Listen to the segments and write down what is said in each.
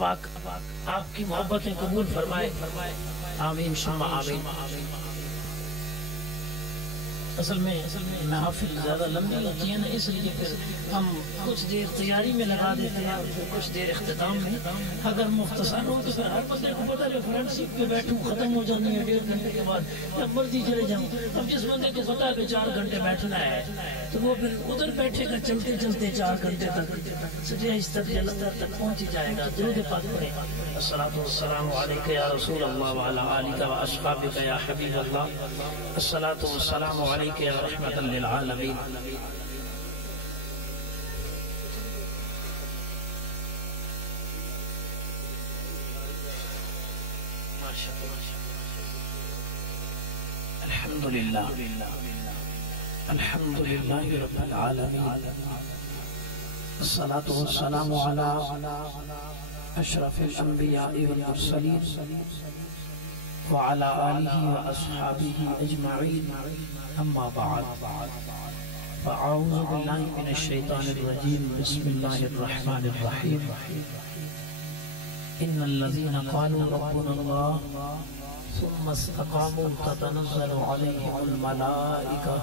آپ کی محبتیں قبول فرمائے، آمین ثم آمین۔ اصل میں محافل زیادہ لمبی ہوتی ہے نا، اس لیے پھر ہم کچھ دیر تیاری میں لگا دیتے ہیں اور پھر کچھ دیر اختتام میں۔ اگر مختصر ہو تو پھر ہر بندے کو پتہ ہے فرنٹ سیٹ پہ بیٹھوں ختم ہو جانی ہے 1.5 گھنٹے کے بعد، جب مرضی چلے جاؤں۔ اب جس بندے کو پتہ ہے کہ 4 گھنٹے بیٹھنا ہے تو وہ پھر ادھر بیٹھے گا چلتے چلتے 4 گھنٹے تک، سٹیج تک جلندھر تک پہنچ جائے گا۔ درود پاک پڑھیں۔ الصلاۃ والسلام علیک یا رسول اللہ وعلی آلک و اصحابک یا حبیب اللہ۔ الصلاۃ والسلام علیک یا رحمۃ للعالمین۔ الحمدللہ الحمدللہ رب العالمین، الصلاۃ والسلام علی اشرف الانبیاء والمرسلین وعلی آلہ واصحابہ اجمعین، اما بعد، فاعوذ باللہ من الشیطان الرجیم، بسم اللہ الرحمن الرحیم۔ ان الذین قالوا ربنا اللہ ثم استقاموا تتنزل علیہم الملائکہ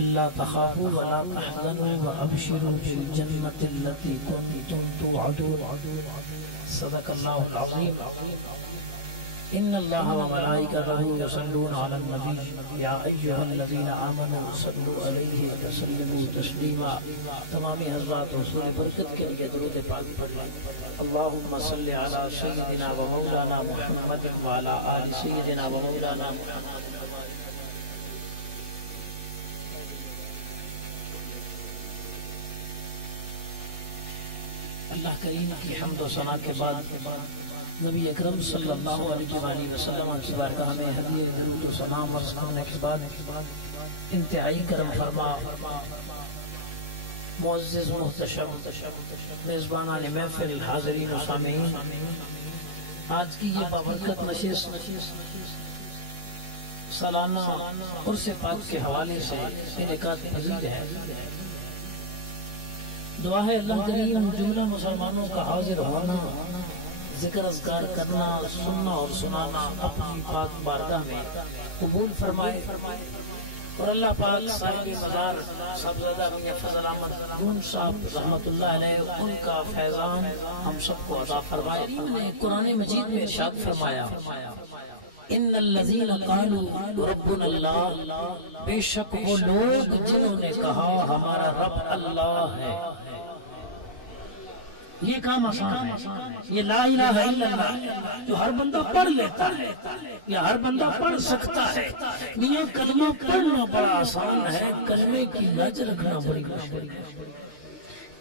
الا تخافوا ولا تحزنوا وابشروا بالجنة التي كنتم توعدون، صدق اللہ العظیم۔ ان اللہ وملائکتہ یصلون علی النبی یا ایھا الذین آمنوا صلوا علیہ وسلموا تسلیما۔ تمامی حضرات حضور برکت کے لیے درود پاک پڑھیں۔ اللہم صلی علی سیدنا و مولانا محمد وعلی آل سیدنا و مولانا محمد۔ اللہ کریم کی حمد و ثنا کے بعد نبی اکرم صلی اللہ علیہ وآلہ وسلم کی بارگاہ میں ہدیہ درود و سلام عرض کرنے کے بعد انتہائی کرم فرما معزز محتشم میزبانان محفل، حاضرین و سامعین، آج کی یہ بابرکت نشست سالانہ عرس پاک کے حوالے سے انعقاد پذیر ہے۔ دعا ہے اللہ کریم جملہ مسلمانوں کا حاضر ہونا، ذکر اذکار کرنا، سننا اور سنانا اپنی پاک بارگاہ میں قبول فرمائے، اور اللہ پاک صاحب مزار صاحبزادہ میاں فضل احمد گون صاحب رحمۃ اللہ علیہ ان کا فیضان ہم سب کو عطا فرمائے۔ انہوں نے قرآن مجید میں ارشاد فرمایا، ان الذین قالوا ربنا اللہ، بے شک وہ لوگ جنہوں نے کہا ہمارا رب اللہ ہے۔ یہ کام آسان ہے، یہ لا الہ الا اللہ جو ہر بندہ پڑھ لیتا ہے یا ہر بندہ پڑھ سکتا ہے۔ یہ کلمہ پڑھنا بڑا آسان ہے، کلمے کی لج رکھنا بڑی مشکل ہے۔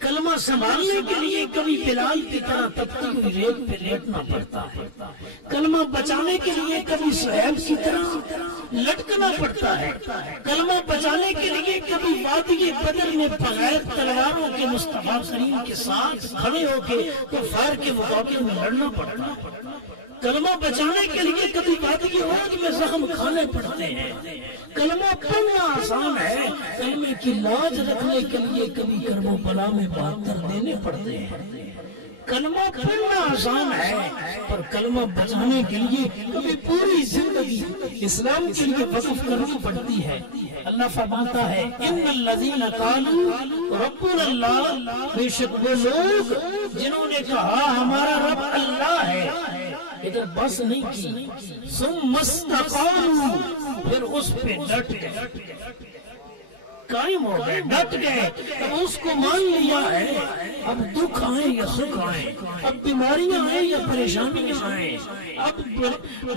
کلمہ سنبھالنے کے لیے کبھی بلال کی طرح تپتی ہوئی ریت پہ لیٹنا پڑتا ہے، کلمہ بچانے کے لیے کبھی صہیب کی طرح لٹکنا پڑتا ہے، کلمہ بچانے کے لیے کبھی وادی بدر میں بغیر تلواروں کے مصطفیٰ کریم کے ساتھ کھڑے ہو کے کفار کے مقابلے میں لڑنا پڑتا ہے، کلمہ بچانے کے لیے کبھی وادی احد میں زخم کھانے پڑتے ہیں۔ کلمہ پڑھنا آسان ہے، کلمے کی لاج رکھنے کے لیے کبھی کرب و بلا میں بہتر دینے پڑتے ہیں۔ کلمہ پڑھنا آسان ہے پر کلمہ بچانے کے لیے کبھی پوری زندگی اسلام کے لیے وقف کرنی پڑتی ہے۔ اللہ فرماتا ہے ان الذین قالوا ربنا اللہ، بے شک وہ لوگ جنہوں نے کہا ہمارا رب اللہ ہے، ادھر بس نہیں کی، ثم استقاموا، پھر اس پہ ڈٹ گئے، قائم ہو گئے، ڈٹ گئے، اب اس کو مان لیا ہے۔ اب دکھ آئیں یا سکھ آئیں، اب بیماریاں آئیں یا پریشانیاں آئیں، اب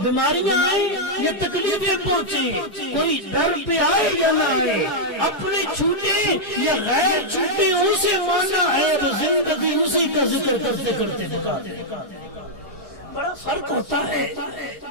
بیماریاں آئیں یا تکلیفیں پہنچیں، کوئی در پہ آئے یا نہ آئے، اپنے چھوٹے یا غیر چھوٹے اسے مانا ہے، اور زندگی اسی کا ذکر کرتے کرتے دکھاتے۔ بڑا فرق ہوتا ہے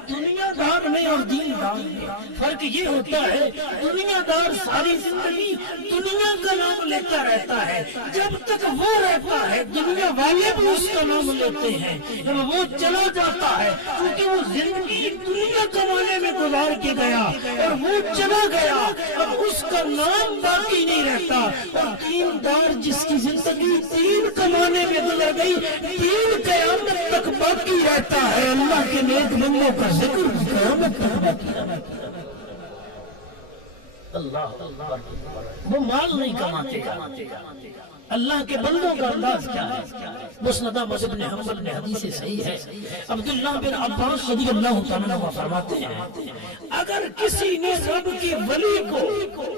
دنیا دار میں اور دین دار میں۔ فرق یہ ہوتا ہے دنیا دار ساری زندگی دنیا کا نام لیتا رہتا ہے، جب تک وہ رہتا ہے دنیا والے بھی اس کا نام لیتے ہیں، جب وہ چلا جاتا ہے کیونکہ وہ زندگی دنیا کمانے میں گزار کے گیا اور وہ چلا گیا، اب اس کا نام باقی نہیں رہتا۔ اور دین دار جس کی زندگی دین کمانے میں گزر گئی، دین باقی رہتا ہے، اللہ کے نیک بندوں کا ذکر قیامت تک باقی رہتا ہے۔ اللہ وہ مال نہیں کماتے گا، اللہ کے بندوں کا انداز کیا ہے؟ مسند احمد بن حنبل میں حدیث صحیح ہے، عبداللہ بن عباس رضی اللہ تعالیٰ عنہ فرماتے ہیں اگر کسی نے رب کے ولی کو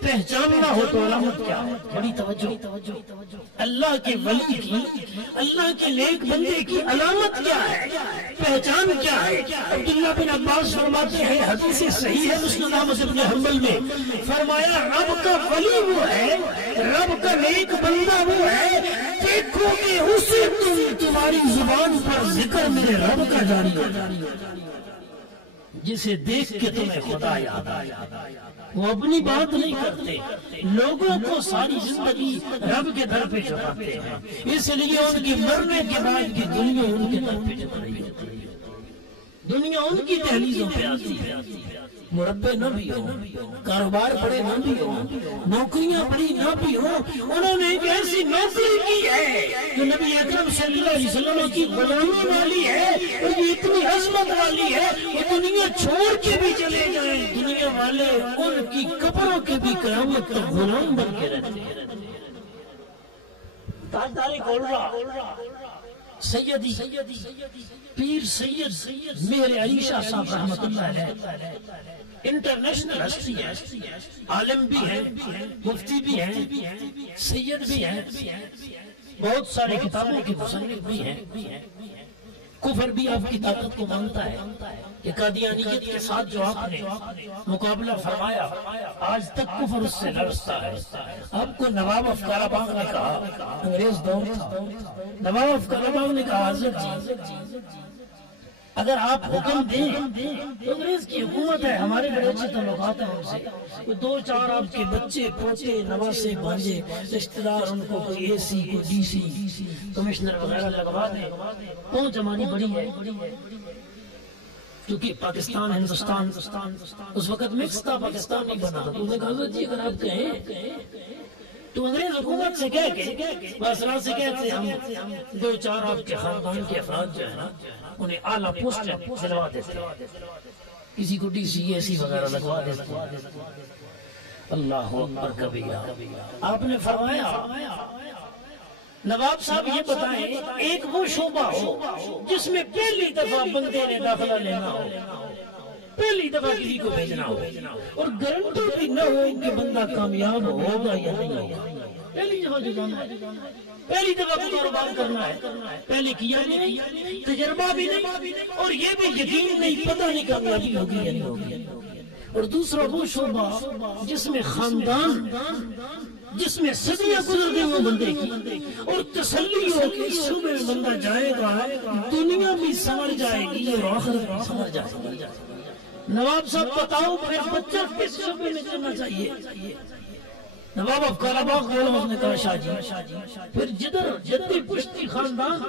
پہچاننا ہو تو علامت کیا ہے؟ بڑی توجہ، اللہ کے ولی کی، اللہ کے نیک بندے کی علامت کیا ہے، پہچان کیا ہے؟ عبداللہ بن عباس فرماتے ہیں، حدیث صحیح ہے مسند احمد بن حنبل میں، فرمایا رب کا ولی وہ ہے، رب کا نیک بندہ وہ ہے، دیکھو کہ اسے تمہاری زبان پر ذکر میرے رب کا جاری ہو، جسے دیکھ کے تمہیں خدا یاد آیا۔ وہ اپنی بات نہیں کرتے، لوگوں کو ساری زندگی رب کے در پہ چڑھاتے ہیں، اس لیے ان کے مرنے کے بعد کی دنیا ان کے در پہ چڑھ رہی ہے، دنیا ان کی دہلیزوں پہ آتی ہے۔ مربے نہ بھی ہو، کاروبار بڑے نہ بھی ہو، نوکریاں بڑی نہ بھی ہو، انہوں نے ایک ایسی نوکری کی ہے جو نبی اکرم صلی اللہ علیہ وسلم کی غلامی والی ہے، اور یہ اتنی عظمت والی ہے وہ دنیا چھوڑ کے بھی چلے جائیں، دنیا والے ان کی قبروں کے بھی قیامت تک غلام بن کے رہتے ہیں۔ تاجدار گولڑا سیدی پیر سید مہر علی شاہ صاحب رحمت اللہ علیہ انٹرنیشنل ہستی ہے، عالم بھی ہیں، مفتی بھی ہیں، سید بھی ہیں، بہت سارے کتابوں کے مصنف بھی ہیں۔ کفر بھی آپ کی طاقت کو مانتا ہے کہ قادیانیت کے ساتھ جو آپ نے مقابلہ فرمایا آج تک کفر اس سے لڑتا ہے۔ آپ کو نواب افکار آباد نے کہا، انگریز دور تھا، نواب افکار آباد نے کہا حضرت جی اگر آپ حکم دیں تو انگریز کی حکومت ہے، ہمارے بڑے اچھے تعلقات ہیں ان سے، کوئی دو چار آپ کے بچے پوتے نواسے بھانجے رشتہ دار ان کو کوئی اے سی کوئی ڈی سی کمشنر وغیرہ لگوا دیں، پہنچ ہماری بڑی ہے۔ کیونکہ پاکستان ہندوستان اس وقت مکس تھا، پاکستان نہیں بنا تھا، تو انہوں نے کہا حضرت جی اگر آپ کہیں تو انگریز حکومت سے کہہ کے باسرا سے کہتے ہم دو چار آپ کے خاندان کے افراد جو ہے نا انہیں اعلیٰ پوسٹ دلوا دیتے، کسی کو ڈی سی اے سی وغیرہ لگوا دیتے۔ اللہ اکبر کبیرہ۔ آپ نے فرمایا نواب صاحب یہ بتائیں ایک وہ شعبہ ہو جس میں پہلی دفعہ بندے نے داخلہ لینا ہو، پہلی دفعہ کسی کو بھیجنا ہو اور گارنٹی بھی نہ ہو کہ بندہ کامیاب ہوگا یا نہیں ہوگا، پہلی دفعہ جو جانا ہے، پہلی دفعہ کو کاروبار کرنا ہے، پہلے کیا نہیں، تجربہ بھی نہیں، اور یہ بھی یقین نہیں، پتہ نہیں کامیابی ہوگی یا نہیں ہوگی۔ اور دوسرا وہ شعبہ جس میں خاندان، جس میں صدیاں گزر گئی وہ بندے کی، اور تسلی ہو کہ اس شعبے میں بندہ جائے گا دنیا بھی سمجھ جائے گی اور آخرت بھی سمجھ جائے گی۔ نواب صاحب بتاؤ پھر بچہ کس شعبے میں چلنا چاہیے؟ نواب افکار آباد نے کہا شاہ جی پھر جدھر جدی پشتی خاندان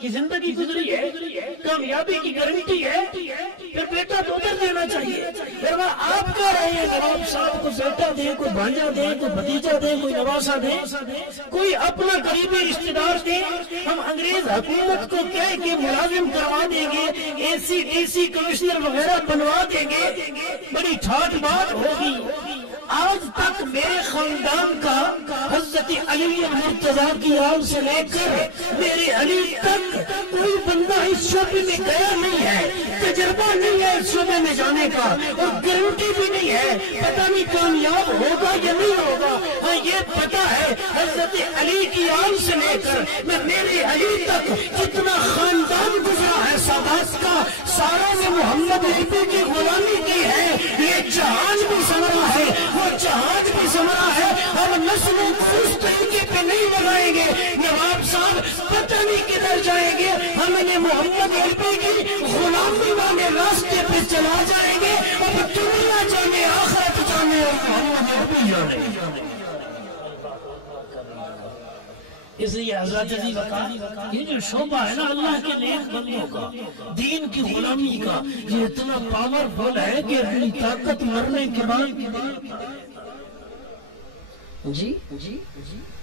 کی زندگی گزری ہے، کامیابی کی گارنٹی ہے، پھر بیٹا تو ادھر دینا چاہیے۔ پھر آپ کہہ رہے ہیں نواب صاحب کو بیٹا دے، کوئی بھانجا دے، کوئی بھتیجا دے، کوئی نواسا دے، کوئی اپنا قریبی رشتہ دار دے، ہم انگریز حکومت کو کہہ کے ملازم کروا دیں گے، اے سی ڈی سی کمشنر وغیرہ بنوا دیں گے، بڑی ٹھاٹ بات ہوگی۔ آج تک میرے خاندان کا حضرت علی مرتضیٰ کی آل سے لے کر میرے علی تک کوئی بندہ اس شعبے میں گیا نہیں ہے، تجربہ نہیں ہے اس شعبے میں جانے کا، اور گارنٹی بھی نہیں ہے، پتہ نہیں کامیاب ہوگا یا نہیں ہوگا۔ ہاں یہ پتہ ہے حضرت علی کی آل سے لے کر میں میرے علی تک جتنا خاندان گزرا ہے سادات کا، ساروں نے محمد عربی کی غلامی کی ہے، یہ جہاز بھی سمرا ہے، وہ جہاز بھی سمرا ہے، ہم نسلوں کو اس طریقے پہ نہیں بنائیں گے۔ نواب صاحب پتہ نہیں کدھر جائیں گے، ہم انہیں محمد عربی کی غلامی والے راستے پہ چلا جائیں گے، اب دنیا جانے آخرت جانے اور محمد عربی جانے۔ اس لیے حضرت علی وقت یہ جو شعبہ ہے نا اللہ کے نیک بندوں کا، دین کی غلامی کا، یہ اتنا پاورفل ہے کہ اپنی طاقت مرنے کے بعد جی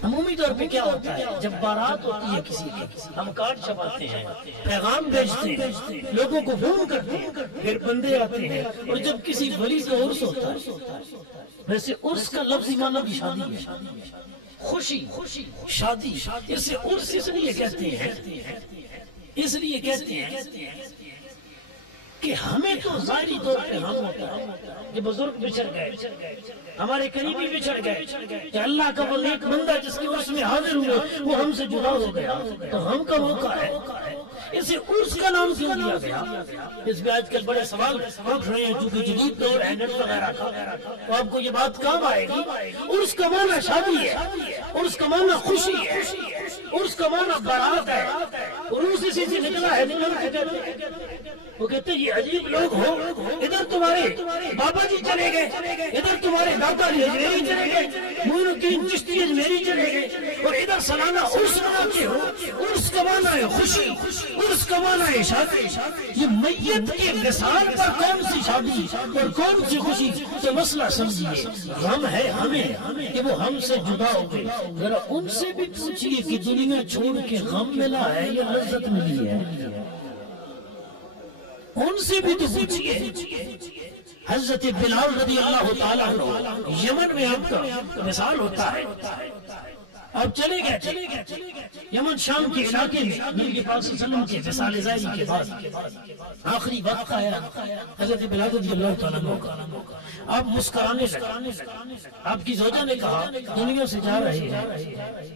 عمومی طور پہ کیا ہوتا ہے جب بارات ہوتی ہے کسی کی، ہم کارڈ چھپاتے ہیں، پیغام بھیجتے ہیں، لوگوں کو فون کرتے ہیں، پھر بندے آتے ہیں، اور جب کسی ولی کا عرس ہوتا ہے، ویسے عرس کا لفظی معنی بھی شادی ہے، خوشی، شادی، اسے عرس اس لیے کہتے ہیں، اس لیے کہتے ہیں کہ ہمیں تو ظاہری طور پہ ہم ہوتا ہے کہ بزرگ بچھڑ گئے، ہمارے قریبی بچھڑ گئے، کہ اللہ کا وہ نیک بندہ جس کے عرس میں حاضر ہوئے وہ ہم سے جدا ہو گیا، تو ہم کا موقع ہے۔ اسے عرس کا نام کیوں دیا گیا؟ اس میں آج کل بڑے سوال اٹھ رہے ہیں چونکہ جدید دور ہے نیٹ وغیرہ کا، تو آپ کو یہ بات کام آئے گی۔ عرس کا معنی شادی ہے، عرس کا معنی خوشی ہے، عرس کا معنی بارات ہے، عروس اسی سے نکلا ہے، وہ کہتے ہیں یہ عجیب لوگ ہو، ادھر تمہارے بابا جی چلے گئے، ادھر تمہارے دادا جی اجمیری چلے گئے، معین الدین چشتی اجمیری چلے گئے، اور ادھر سالانہ عرس مناتے ہو۔ عرس کا معنی ہے خوشی، عرس کا معنی ہے شادی۔ یہ میت کے وصال پر کون سی شادی اور کون سی خوشی؟ تو مسئلہ سمجھیے، غم ہے ہمیں کہ وہ ہم سے جدا ہو گئے۔ ذرا ان سے بھی پوچھئے کہ دنیا چھوڑ کے غم ملا ہے یا لذت ملی ہے؟ ان سے بھی تو پوچھئے۔ حضرت بلال رضی اللہ تعالیٰ عنہ یمن میں آپ کا مثال ہوتا ہے، آپ چلے گئے یمن شام کے علاقے میں، نبی پاک صلی اللہ علیہ وسلم کے وصال ظاہری کے بعد آخری وقت آیا حضرت بلال رضی اللہ تعالیٰ عنہ کا، آپ مسکرانے لگے، آپ کی زوجہ نے کہا دنیا سے جا رہے ہیں،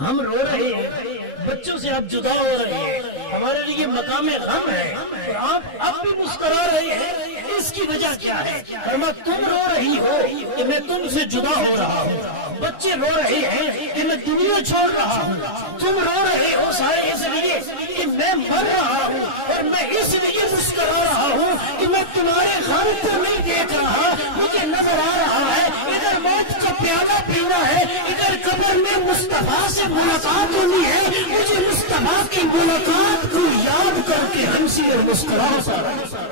ہم رو رہے ہیں، بچوں سے آپ جدا ہو رہے ہیں، ہمارے لیے مقام غم ہے، اور آپ اب بھی مسکرا رہے ہیں، اس کی وجہ کیا ہے؟ فرمایا تم رو رہی ہو کہ میں تم سے جدا ہو رہا ہوں، بچے رو رہے ہیں کہ میں دنیا چھوڑ رہا ہوں، تم رو رہے ہو سارے اس لیے کہ میں مر رہا ہوں، اور میں اس لیے مسکرا رہا ہوں کہ میں تمہارے غم کو نہیں دیکھ رہا، مجھے نظر آ رہا ہے ادھر موت کا پیالہ پینا ہے، ادھر قبر میں مصطفیٰ سے ملاقات ہونی ہے، مجھے مصطفیٰ کی ملاقات کو یاد کر کے ہنسی اور مسکراتا ہے۔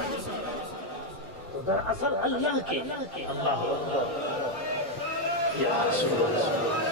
دراصل اللہ کے اللہ یا رسول اللہ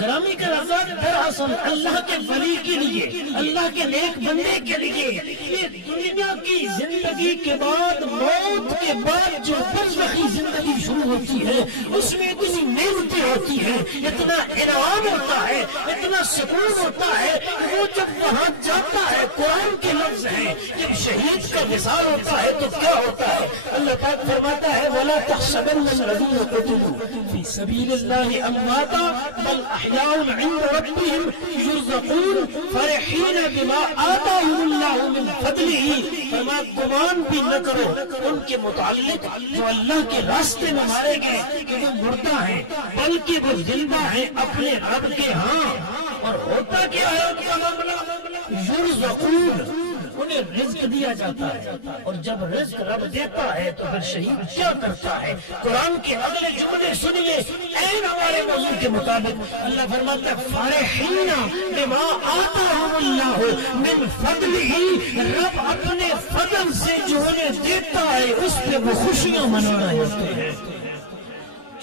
گرامی کا رضا دراصل اللہ کے ولی کے لیے، اللہ کے نیک بندے کے لیے، یہ دنیا کی زندگی کے بعد، موت کے بعد جو برزخی زندگی شروع ہوتی ہے اس میں اتنی نعمتیں ہوتی ہیں، اتنا انعام ہوتا ہے، اتنا سکون ہوتا ہے، وہ جب وہاں جاتا ہے قرآن کے لفظ ہیں، جب شہید کا وصال ہوتا ہے تو کیا ہوتا ہے؟ اللہ پاک فرماتا ہے وَلَا تَحْسَبَنَّ الَّذِينَ قُتِلُوا فِي سَبِيلِ اللَّهِ أَمْوَاتًا بَلْ أَحْيَاءٌ عِندَ رَبِّهِمْ يُرْزَقُونَ فَرِحِينَ بِمَا آتَاهُمُ اللَّهُ مِنْ فَضْلِهِ۔ فرمایا گمان بھی نہ کرو ان کے متعلق جو اللہ کے راستے میں مارے گئے کہ وہ مردہ ہیں، بلکہ وہ زندہ ہیں اپنے رب کے ہاں۔ اور ہوتا کیا ہے ان کا معاملہ؟ یرزقون، انہیں رزق دیا جاتا ہے، اور جب رزق رب دیتا ہے تو پھر شہید کیا کرتا ہے؟ قرآن کے اگلے جملے سنیے این ہمارے موضوع کے مطابق، اللہ فرماتا ہے فارحین بما آتاہم اللہ من فضلہ، رب اپنے فضل سے جو انہیں دیتا ہے اس پہ وہ خوشیاں منا رہے ہوتے ہیں،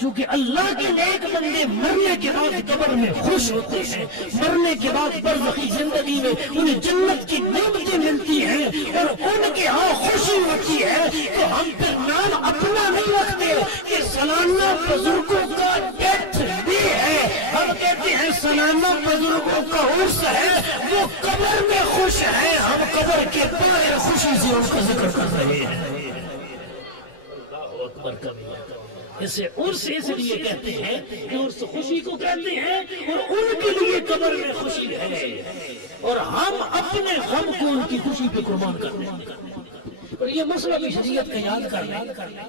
چونکہ اللہ کے نیک بندے مرنے کے بعد قبر میں خوش ہوتے ہیں، مرنے کے بعد برزخی زندگی میں انہیں جنت کی نعمتیں ملتی ہیں اور ان کے ہاں خوشی ہوتی ہے، تو ہم پھر نام اپنا نہیں رکھتے کہ سالانہ بزرگوں کا ڈیتھ ڈے ہے، ہم کہتے ہیں سالانہ بزرگوں کا عرس ہے، وہ قبر میں خوش ہے، ہم قبر کے باہر خوشی سے ان کا ذکر کر رہے ہیں۔ اللہ اکبر کبیرہ۔ اسے عرس اس لیے کہتے ہیں کہ عرس خوشی کو کہتے ہیں، اور ان کے لیے قبر میں خوشی ہے، اور ہم اپنے غم کو ان کی خوشی پہ قربان کرتے ہیں۔ اور یہ مسئلہ بھی شریعت کا یاد کر لیں،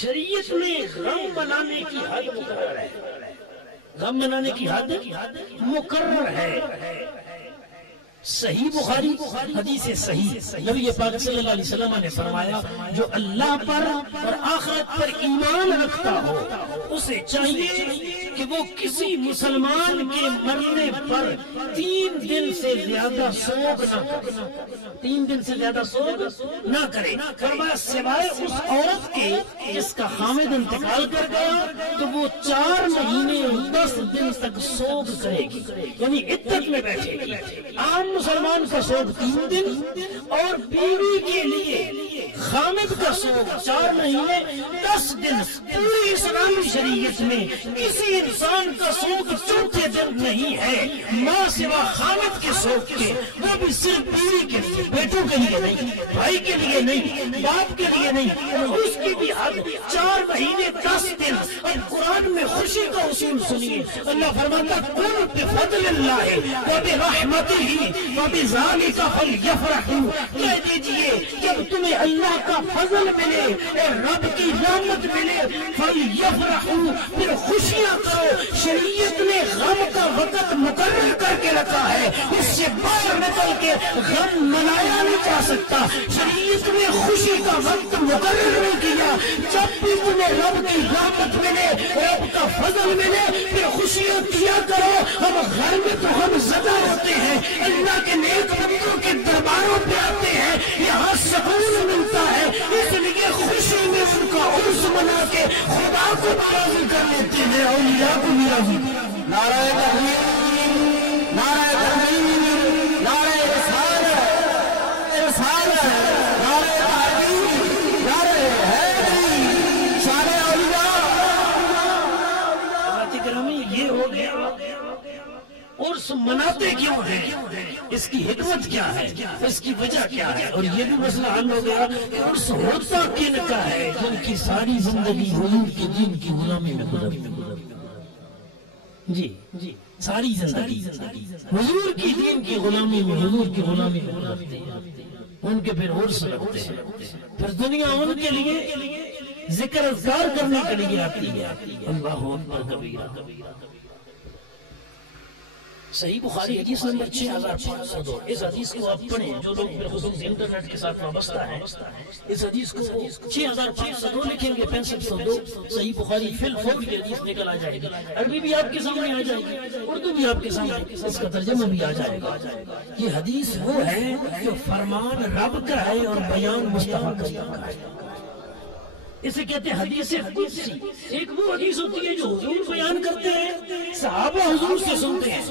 شریعت میں غم منانے کی حد مقرر ہے، غم منانے کی حد مقرر ہے۔ صحیح بخاری حدیث صحیح، نبی پاک صلی اللہ علیہ وسلم نے فرمایا جو اللہ پر اور آخرت پر ایمان رکھتا ہو اسے چاہیے کہ وہ کسی مسلمان کے مرنے پر 3 دن سے زیادہ سوگ نہ کرے، 3 دن سے زیادہ سوگ نہ کرے، فرمایا سوائے اس عورت کے جس کا خامد انتقال کر گیا تو وہ 4 مہینے 10 دن تک سوگ کرے گی، یعنی عدت میں بیٹھے گی۔ عام مسلمان کا سوگ 3 دن اور بیوی کے لیے خامد کا سوگ 4 مہینے 10 دن۔ پوری اسلامی شریعت میں کسی انسان کا سوگ چوتھے دن نہیں ہے ماں سوا خامد کے سوگ کے، وہ بھی صرف بیوی کے لیے، بیٹوں کے لیے نہیں، بھائی کے لیے نہیں، باپ کے لیے نہیں، اس کی بھی حد 4 مہینے 10 دن۔ اور قرآن میں خوشی کا اصول سنیے، اللہ فرماتا قل بفضل اللہ وبرحمتہ وبذالک فلیفرحوا، کہہ دیجئے جب تمہیں اللہ کا فضل ملے اور رب کی رحمت ملے فلیفرحوا، پھر خوشیاں کرو۔ شریعت نے غم کا وقت مقرر کر کے رکھا ہے، اس سے باہر نکل کے غم منایا نہیں جا سکتا۔ شریعت نے خوشی کا وقت مقرر نہیں کیا، جب بھی تمہیں رب کی رحمت ملے، رب کا فضل ملے، پھر خوشیاں کیا کرو۔ ہم گھر میں تو ہم زدہ ہوتے ہیں، اللہ کے نیک بندوں کے درباروں پہ آتے ہیں، یہاں سکون ملتا ہے، اس لیے خوشی میں ان کا عرس منا کے خدا کو راضی کر لیتے ہیں، اولیاء کو بھی راضی۔ نعرہ تکبیر، نعرہ تکبیر، نعرہ رسالت، رسالت، نعرہ تحقیق، نعرہ حیدری، شان اولیاء۔ حضرت گرامی یہ ہو گیا عرس مناتے کیوں ہیں، اس کی حکمت کیا ہے، اس کی وجہ کیا ہے، اور یہ بھی مسئلہ حل ہو گیا کہ عرس ہوتا کن کا ہے جن کی ساری زندگی حضور کے دین کی غلامی میں گزرتی۔ جی ساری زندگی حضور کی دین کی غلامی میں، حضور کی غلامی میں گزرتی، ان کے پھر عرس لگتے ہیں، پھر دنیا ان کے لیے ذکر اذکار کرنے کے لیے آتی ہے۔ اللہ اکبر کبیرہ۔ صحیح بخاری حدیث نمبر 6502، اس حدیث کو آپ پڑھیں، جو لوگ بالخصوص انٹرنیٹ کے ساتھ وابستہ ہیں اس حدیث کو 6502 لکھیں گے، 6502 صحیح بخاری فی الفور کی حدیث نکل آ جائے گی، عربی بھی آپ کے سامنے آ جائے گی، اردو بھی آپ کے سامنے، اس کا ترجمہ بھی آ جائے گا۔ یہ حدیث وہ ہے جو فرمان رب کا ہے اور بیان مصطفیٰ کا ہے، اسے کہتے ہیں حدیث قدسی۔ ایک وہ حدیث ہوتی ہے جو حضور بیان کرتے ہیں، صحابہ حضور سے سنتے ہیں،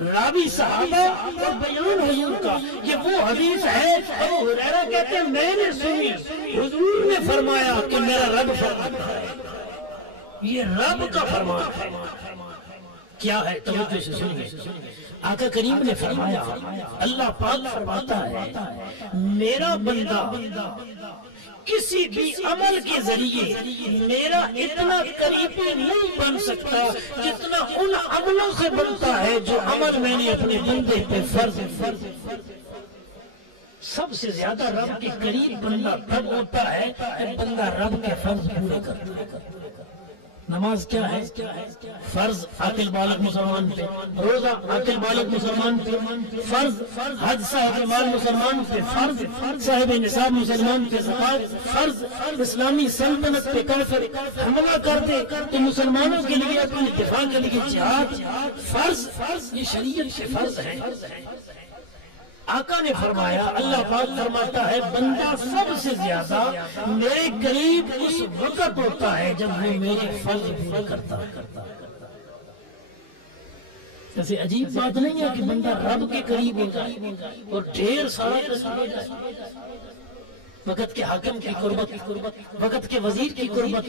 راوی صحابہ اور بیان حضور کا، یہ وہ حدیث ہے۔ ابو ہریرہ کہتے ہیں میں نے سنی، حضور نے فرمایا کہ میرا رب فرماتا ہے، یہ رب کا فرمان ہے۔ کیا ہے؟ توجہ سے سنیے، آقا کریم نے فرمایا، اللہ پاک فرماتا ہے میرا بندہ کسی بھی عمل کے ذریعے میرا اتنا قریبی نہیں بن سکتا جتنا ان عملوں سے بنتا ہے جو عمل میں نے اپنے بندے پہ فرض۔ سب سے زیادہ رب کے قریب بندہ تب ہوتا ہے کہ بندہ رب کے فرض پورے کرتا ہے۔ نماز کیا ہے؟ فرض عاقل بالغ مسلمان پہ، روزہ عاقل بالغ مسلمان پہ فرض، حج صاحب مال مسلمان پہ فرض، صاحب نصاب مسلمان پہ زکات فرض، اسلامی سلطنت پہ کافر حملہ کر دے تو مسلمانوں کے لیے اپنے دفاع کے لیے جہاد فرض۔ یہ شریعت کے فرض ہے۔ آقا نے فرمایا، اللہ پاک فرماتا ہے بندہ سب سے زیادہ میرے قریب اس وقت ہوتا ہے جب وہ میرے فرض پورا کرتا ہے۔ ایسے عجیب بات نہیں ہے کہ بندہ رب کے قریب ہو جائے اور ڈھیر سارا قریب ہو جائے۔ وقت کے حاکم کی قربت، وقت کے وزیر کی قربت،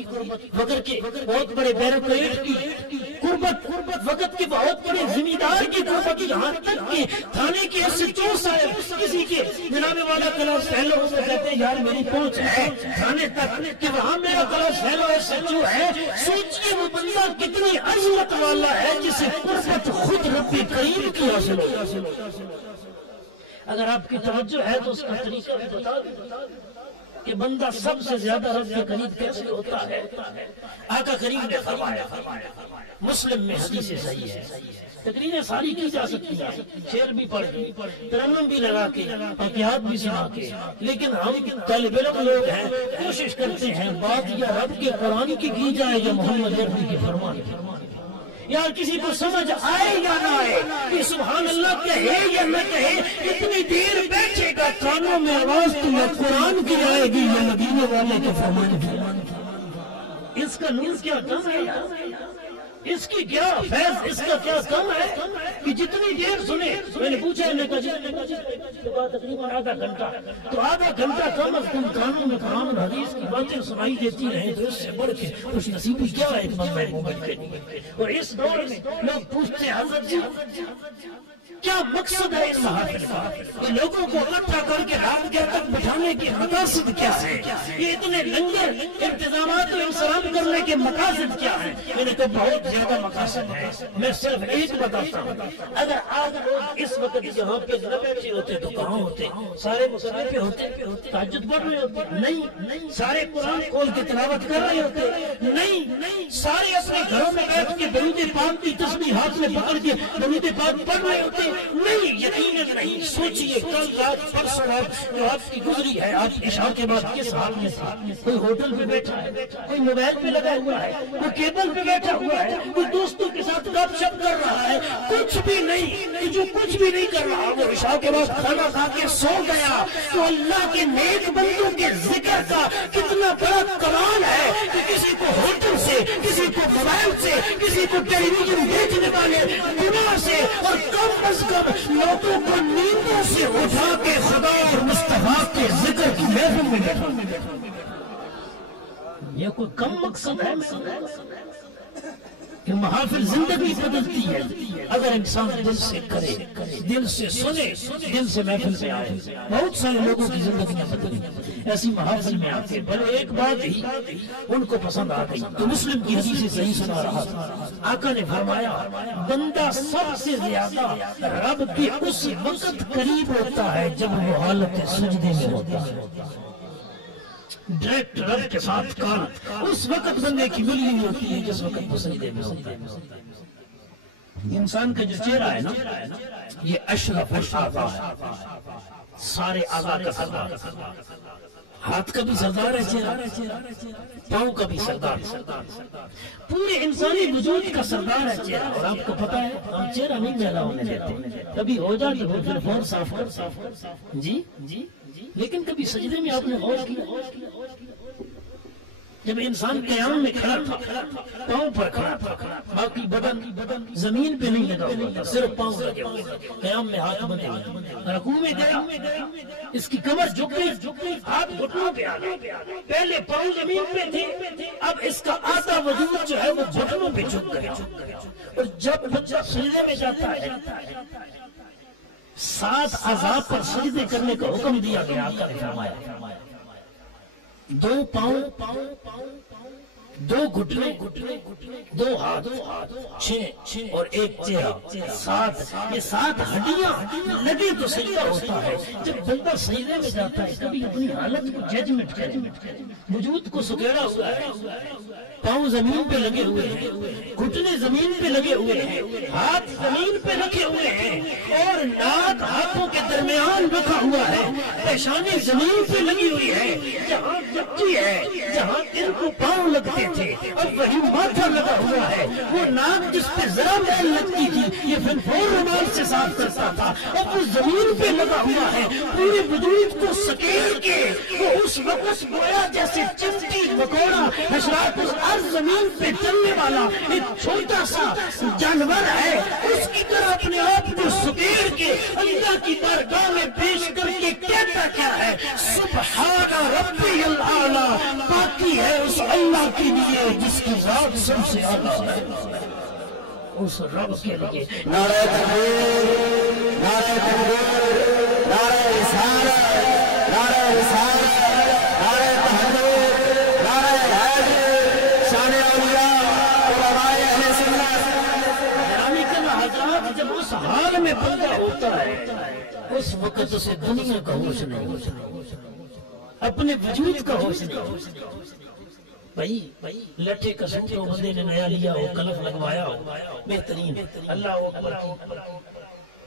وقت کے بہت بڑے بیروکریٹ کی قربت، وقت کے بہت بڑے ذمہ دار کی قربت، یہاں تک کہ تھانے کے SHO صاحب کسی کے جناب والا کلاس فیلو ہو تو کہتے ہیں یار میری پہنچ ہے تھانے تک کہ وہاں میرا کلاس فیلو SHO ہے۔ سوچئے وہ بندہ کتنی عظمت والا ہے جسے قربت خود رب کریم کی حاصل ہو۔ اگر آپ کی توجہ ہے تو اس کا طریقہ بھی بتا دیں۔ کہ بندہ سب سے زیادہ رب کے قریب کیسے ہوتا ہے؟ آقا کریم نے فرمایا، مسلم میں حدیث صحیح ہے، تقریریں ساری کی جا سکتی ہیں، شعر بھی پڑھ کے، ترنم بھی لگا کے، واقعات بھی سنا کے، لیکن ہم طالب علم لوگ ہیں، کوشش کرتے ہیں بات یا رب کے قرآن کی جائے یا محمد عربی کے فرمان کی، یا کسی کو سمجھ آئے یا نہ آئے کہ سبحان اللہ کہے یا نہ کہے، اتنی دیر بیٹھے گا کانوں میں آواز تو یا قرآن کی آئے گی یا مدینے والے کے فرمان کی۔ اس کا نور کیا کم ہے یار، اس کی کیا فیض، اس کا کیا کم ہے کہ جتنی دیر سنے۔ میں نے پوچھا انہیں کہا تقریباً آدھا گھنٹہ، تو آدھا گھنٹہ کم از کم کانوں میں قرآن اور حدیث کی باتیں سنائی دیتی رہیں تو اس سے بڑھ کے خوش نصیبی کیا ہے ایک بندہ مومن کے لیے۔ اور اس دور میں لوگ پوچھتے ہیں حضرت جی کیا مقصد ہے ان محافل کا، یہ لوگوں کو اکٹھا کر کے رات گھر تک بٹھانے کے مقاصد کیا ہے، یہ اتنے لنگر انتظامات و انسلام کرنے کے مقاصد کیا ہیں؟ میں نے کہا بہت زیادہ مقاصد ہے، میں صرف ایک بتاتا ہوں۔ اگر آج لوگ اس وقت یہاں پہ نہ بیٹھے ہوتے تو کہاں ہوتے؟ سارے مصلے پہ ہوتے، تہجد پڑھ رہے ہوتے؟ نہیں۔ سارے قرآن کھول کے تلاوت کر رہے ہوتے؟ نہیں۔ سارے اپنے گھروں میں بیٹھ کے درود پاک کی تسبیح ہاتھ میں پکڑ کے درود پاک پڑھ رہے ہوتے؟ نہیں، یقیناً نہیں۔ سوچئے کل رات پرسوں رات جو آپ کی گزری ہے، آپ عشاء کے بعد کس حال میں تھا؟ کوئی ہوٹل پہ بیٹھا ہے، کوئی موبائل پہ لگا ہوا ہے، کوئی کیبل پہ بیٹھا ہوا ہے، کوئی دوستوں کے ساتھ گپ شپ کر رہا ہے، کچھ بھی نہیں۔ جو کچھ بھی نہیں کر رہا وہ عشاء کے بعد کھانا کھا کے سو گیا، تو اللہ کے نیک بندوں کے ذکر کا کتنا بڑا کمال ہے کہ کسی کو ہوٹل سے، کسی کو موبائل سے، کسی کو ٹیلی ویژن دیکھنے والے دماغ سے، اور کم از کم لوگوں کو نیندوں سے اٹھا کے خدا اور مصطفیٰ کے ذکر کی محفل میں بیٹھا۔ یہ کوئی کم مقصد ہے کہ محافل زندگی بدلتی ہے اگر انسان دل سے کرے، دل سے سنے، دل سے محفل میں آئے۔ بہت سارے لوگوں کی زندگیاں بدلی ایسی محافل میں آتے، بھلے ایک بات ہی ان کو پسند آ گئی تو مسلم کی حدیث صحیح سنا رہا تھا۔ آقا نے فرمایا بندہ سب سے زیادہ رب کے اس وقت قریب ہوتا ہے جب وہ حالت سجدے میں ہوتا ہے، ڈائریکٹ رب کے ساتھ کال اس وقت بندے کی ملی ہوئی ہوتی ہے جس وقت وہ سجدے میں ہوتا ہے۔ انسان کا جو چہرہ ہے نا یہ اشرف الاعضاء ہے، سارے اعضاء کا سردار، ہاتھ کا بھی سردار ہے چہرہ، پاؤں کا بھی سردار، پورے انسانی وجود کا سردار ہے چہرہ۔ اور آپ کو پتا ہے ہم چہرہ نہیں میلا ہونے دیتے، کبھی ہو جائے تو پھر فور صاف کر جی، لیکن کبھی سجدے میں آپ نے غور کیا جب انسان قیام میں کھڑا تھا پاؤں پر کھڑا تھا، باقی بدن زمین پہ نہیں لگا ہوا تھا، صرف پاؤں لگے ہوئے، قیام میں ہاتھ بندھے ہوئے، رکوع میں گیا اس کی کمر جھک گئی، ہاتھ گھٹنوں پہ آ گئے، پہلے پاؤں زمین پہ تھے، اب اس کا آدھا وجود جو ہے وہ گھٹنوں پہ جھک گیا۔ اور جب بچہ سجدے میں جاتا ہے 7 اعضاء پر سجدے کرنے کا حکم دیا گیا۔ آقا نے فرمایا 2 پاؤں، 2 گھٹنے، 2 ہاتھ، 6 اور 1 چہرہ، 7 یہ 7 ہڈیاں لگے تو سجدہ ہوتا ہے۔ جب بندہ سجدے میں جاتا ہے کبھی اپنی حالت کو ججمنٹ کرے، وجود کو سکیڑا ہوا ہے، پاؤں زمین پہ لگے ہوئے ہیں، گھٹنے زمین پہ لگے ہوئے ہیں، ہاتھ زمین پہ رکھے ہوئے ہیں، اور ناک ہاتھوں کے درمیان رکھا ہوا ہے، پیشانی زمین پہ لگی ہوئی ہے، جہاں چپٹی ہے، جہاں دل کو پاؤں لگتے تھے اور وہی ماتھا لگا ہوا ہے، وہ ناک جس پہ ذرا میل لگتی تھی یہ فنفور رومال سے صاف کرتا تھا، اب وہ زمین پہ لگا ہوا ہے، پورے وجود کو سکیڑ کے وہ اس وقت گویا جیسے چمٹی مکوڑا حشرات الارض زمین پہ چلنے والا ایک چھوٹا سا جانور ہے، اس کی طرح اپنے آپ کو سکیڑ کے اللہ کی بارگاہ میں پیش کر کے کہتا کیا ہے، سبحان ربی الاعلی، پاکی ہے اس اللہ کے لیے جس کی ذات سب سے اعلیٰ ہے، اس رب کے لیے۔ نعرہ تکبیر، نعرہ تکبیر، نعرہ رسالت، نعرہ رسالت، نعرہ تحریک، نعرہ حیدر، شان اولیاء، علماء اہل سنت۔ یعنی کہ حضرات جب اس حال میں بندہ ہوتا ہے اس وقت اسے دنیا کا ہوش نہیں ہوتا، اپنے وجود کا ہوش نہیں. بھائی لٹھے کا سوٹ ہو, بندے نے نیا لیا ہو, کلف لگوایا ہو, بہترین اللہ اکبر کی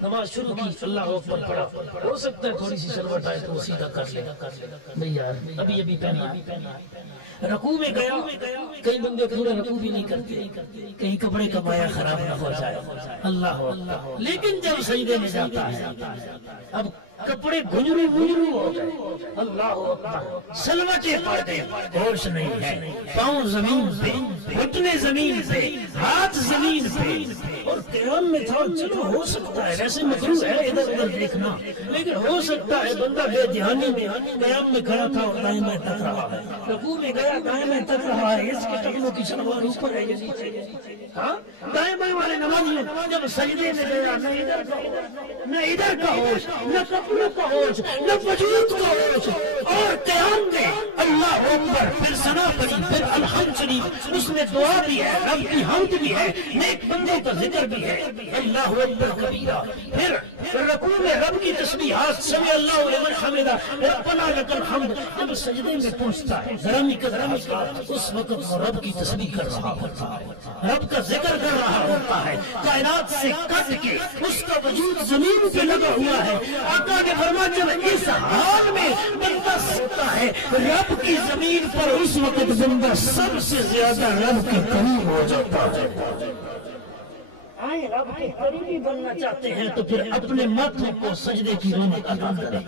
نماز شروع کی, اللہ اکبر پڑھا, ہو سکتا ہے تھوڑی سی سلوٹ آئے تو سیدھا کر لے گا. نہیں یار ابھی پہنا, رکوع میں گیا, کئی بندے پورا رکوع بھی نہیں کرتے, کہیں کپڑے کا مایا خراب نہ ہو جائے, اللہ اکبر. لیکن جب سجدے میں جاتا ہے اب کپڑے گھنجرو ہو گئے, اللہ اکبر, سلوٹیں پڑ گئے, ہوش نہیں ہے, پاؤں زمین پہ, گھٹنے زمین پہ, ہاتھ زمین پہ, اور قیام میں تھا. چلو ہو سکتا ہے ویسے مکروہ ہے ادھر ادھر دیکھنا, لیکن ہو سکتا ہے بندہ بے دھیانی میں قیام میں کھڑا تھا اور دائیں بائیں تک رہا ہے, رکوع میں گیا دائیں بائیں تک رہا ہے, اس کے ٹخنوں کی شلوار اوپر ہے یا نیچے ہے. ہاں دائیں بائیں والے نمازی جب سجدے میں گیا نہ ادھر کا ہوش, نہ کپڑوں کا ہوش, نہ وجود کا ہوش, اور قیام میں اللہ اکبر, پھر ثنا پڑی, پھر الحمد شریف, اس میں دعا بھی ہے, رب کی حمد بھی ہے, نیک بندوں کا ذکر بھی ہے, اللہ اکبر کبیرہ. پھر رکوع میں رب کی تسبیحات, سمع اللہ لمن حمدہ, ربنا لک الحمد. جب سجدے میں پہنچتا ہے ذرا اس وقت وہ رب کی تسبیح کر رہا ہوتا ہے, رب کا ذکر کر رہا ہوتا ہے, کائنات سے کٹ کے اس کا وجود زمین پہ لگا ہوا ہے. آقا نے فرمایا جب اس حال میں بندہ سوتا ہے رب کی زمین پر, اس وقت بندہ سب سے زیادہ رب کے قریب ہو جاتا ہے. آئے رب کے قریبی بننا چاہتے ہیں تو پھر اپنے ماتھوں کو سجدے کی رونق عطا کریں,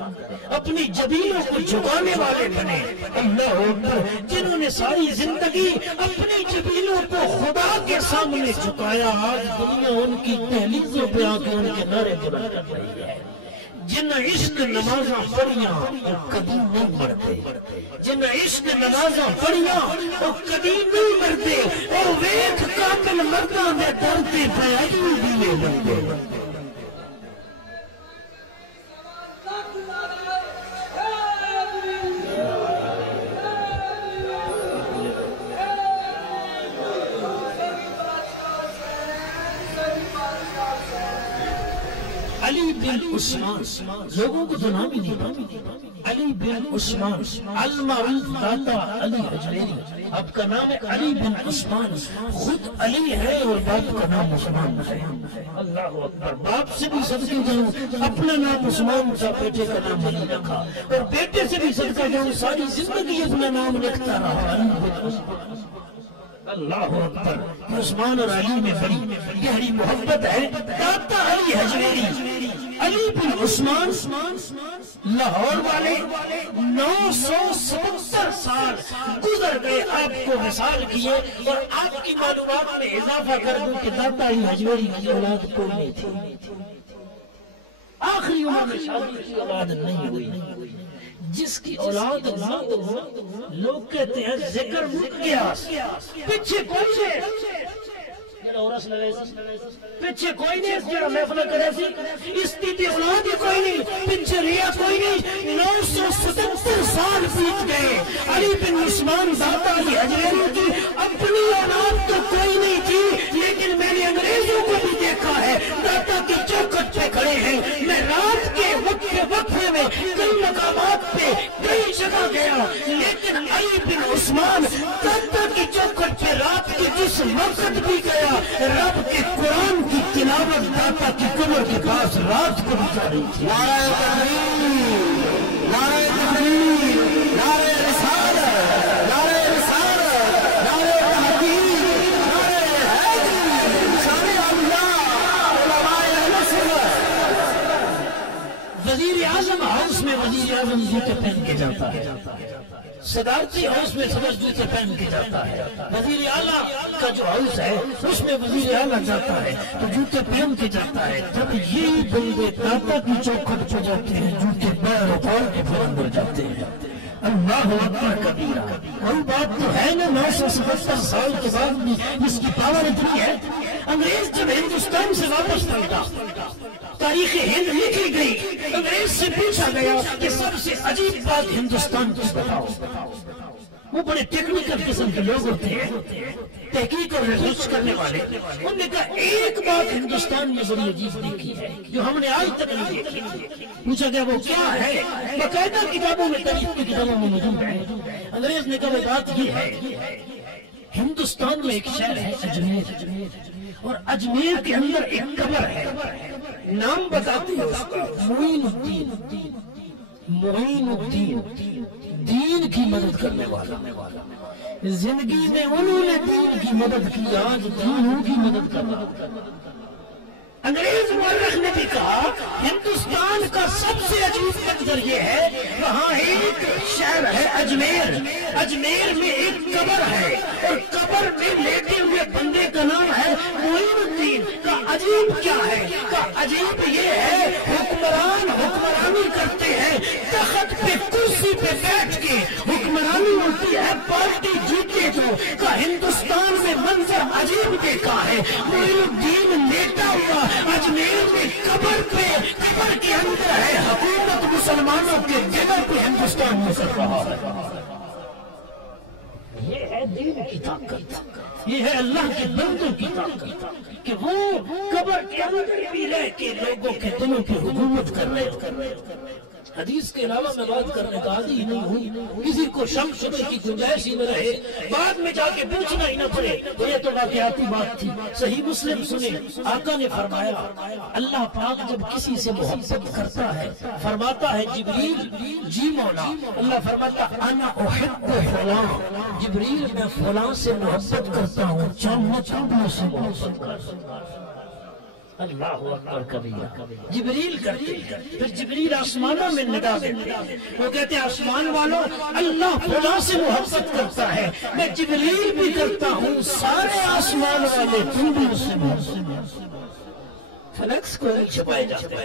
اپنی جبینوں کو جھکانے والے بنے. اللہ اکبر, جنہوں نے ساری زندگی اپنی جبینوں کو خدا کے سامنے جھکایا, آج دنیا ان کی تہلیزوں پہ آ کے ان کے نعرے بلند کر رہی ہے. جن عشق نمازاں پڑھیاں وہ کبھی نہیں مرتے, جن عشق نمازاں پڑھیاں وہ کبھی نہیں مرتے, اور ویکھ کامل مرداں دے درتے پہ علی دیوے بندے. علی بن عثمان, لوگوں کو تو نام ہی نہیں پتا, علی بن عثمان المعروف داتا علی حجویری. اب کا نام ہے علی بن عثمان, خود علی ہے اور باپ کا نام عثمان ہے. اللہ اکبر, باپ سے بھی صدقے جاؤں, اپنا نام عثمان تھا, بیٹے کا نام علی رکھا, اور بیٹے سے بھی صدقے جاؤں, ساری زندگی اپنا نام لکھتا رہا علی بن عثمان. اللہ اکبر, عثمان اور علی میں بڑی گہری محبت ہے. داتا علی حجویری علی بن عثمان لاہور والے 970 سال گزر گئے آپ کو وصال کیے, اور آپ کی معلومات میں اضافہ کر دوں کہ داتا علی حجویری کی اولاد کوئی نہیں تھی. آخری عمر میں شادی کی اولاد نہیں ہوئی. جس کی اولاد نہ ہو لوگ کہتے ہیں ذکر مک گیا, پیچھے کوئی نہیں, پیچھے کوئی نہیں جڑا محفل کرے سی, اس کی اولاد کوئی نہیں, پیچھے ریا کوئی نہیں. 977 سال بیت گئے. علی بن عثمان داتا علی حجویری کی اپنی اولاد تو کوئی نہیں تھی, لیکن میں نے انگریزوں کو بھی دیکھا ہے داتا کی چوکھٹ پہ کھڑے ہیں. میں رات کے وقفے میں کئی مقامات پہ کئی جگہ گیا, لیکن علی بن عثمان داتا کی چوکھٹ پہ رات کے جس وقت بھی گیا, رب کے قرآن کی تلاوت داتا کی قبر کے پاس رات کو بھی جا رہی تھی. نعرہ تکبیر, نعرہ تکبیر, نعرہ رسالت, نعرہ رسالت, نعرہ تحقیق, نعرہ حیدری, شان اللہ, علماء اہل سنت. وزیر اعظم ہاؤس میں وزیر اعظم جوتے پہن کے جاتا ہے, صدارتی ہاؤس میں صدر جوتے پہن کے جاتا ہے. وزیر اعلیٰ کا جو ہاؤس ہے اس میں وزیر اعلیٰ جاتا ہے تو جوتے پہن کے جاتا ہے. جب یہ بندے داتا کی چوکھٹ پہ جاتے ہیں جوتے پیر اٹھا کے پھر اندر جاتے ہیں. اللہ اکبر کبیرہ. کوئی بات تو ہے نا, 977 سال کے بعد بھی اس کی پاور اتنی ہے. انگریز جب ہندوستان سے واپس پلٹا, تاریخ ہند لکھی گئی, انگریز سے پوچھا گیا کہ سب سے عجیب بات ہندوستان کی بتاؤ. وہ بڑے ٹیکنیکل قسم کے لوگ ہوتے ہیں، تحقیق اور ریسرچ کرنے والے، انہوں نے کہا ایک بات ہندوستان میں بڑی عجیب دیکھی ہے جو ہم نے آج تک نہیں دیکھی۔ پوچھا گیا وہ کیا ہے؟ باقاعدہ کتابوں میں، تاریخ کی کتابوں میں موجود ہے۔ انگریز نے کہا وہ بات یہ ہے، ہندوستان میں ایک شہر ہے اجمیر، اور اجمیر کے اندر ایک قبر ہے، نام بتاتے ہیں اس کا معین الدین، معین الدین، دین کی مدد کرنے والا۔ زندگی میں انہوں نے دین کی مدد کی، آج دینوں کی مدد کر رہا۔ انگریز مورخ نے بھی کہا ہندوستان کا سب سے عجیب منظر یہ ہے، وہاں ایک شہر ہے اجمیر، اجمیر میں ایک قبر ہے، اور قبر میں لیٹے ہوئے بندے کا نام ہے معین الدین۔ کا عجیب کیا ہے؟ کا عجیب یہ ہے حکمران حکمرانی کرتے ہیں، تخت پہ کرسی پہ بیٹھ کے حکمرانی ہوتی ہے، پارٹی جیتے تو۔ کا ہندوستان میں منظر عجیب دیکھا ہے، معین الدین لیٹا ہوا اجمیر میں قبر پہ، قبر کے اندر ہے حکومت مسلمانوں کے جگر پہ ہندوستان میں کر رہا ہے۔ یہ ہے دین کی طاقت، یہ ہے اللہ کے بندوں کی طاقت کہ وہ قبر کے اندر بھی رہ کے لوگوں کے دلوں کی حکومت کر رہے۔ حدیث کے علاوہ میں بات کرنے کا عادی نہیں ہوں، کسی کو شم شبہ کی گنجائش ہی نہ رہے، بعد میں جا کے پوچھنا ہی نہ پڑے۔ یہ تو واقعاتی بات تھی۔ صحیح مسلم سنے، آقا نے فرمایا اللہ پاک جب کسی سے محبت کرتا ہے فرماتا ہے جبریل جی مولا، اللہ فرماتا انا احب فلاں، جبریل میں فلاں سے محبت کرتا ہوں، چاہوں چاہوں سے محبت کرتا ہوں۔ اللہ اکبر کبیرہ، جبریل کرتے، پھر جبریل آسمانوں میں ندا دیتے، وہ کہتے ہیں آسمان والوں اللہ فلاں سے محبت کرتا ہے، میں جبریل بھی کرتا ہوں، سارے آسمان والے تم بھی اس سے محبت۔ فلیکس کوئی نہیں چھپائے جاتے،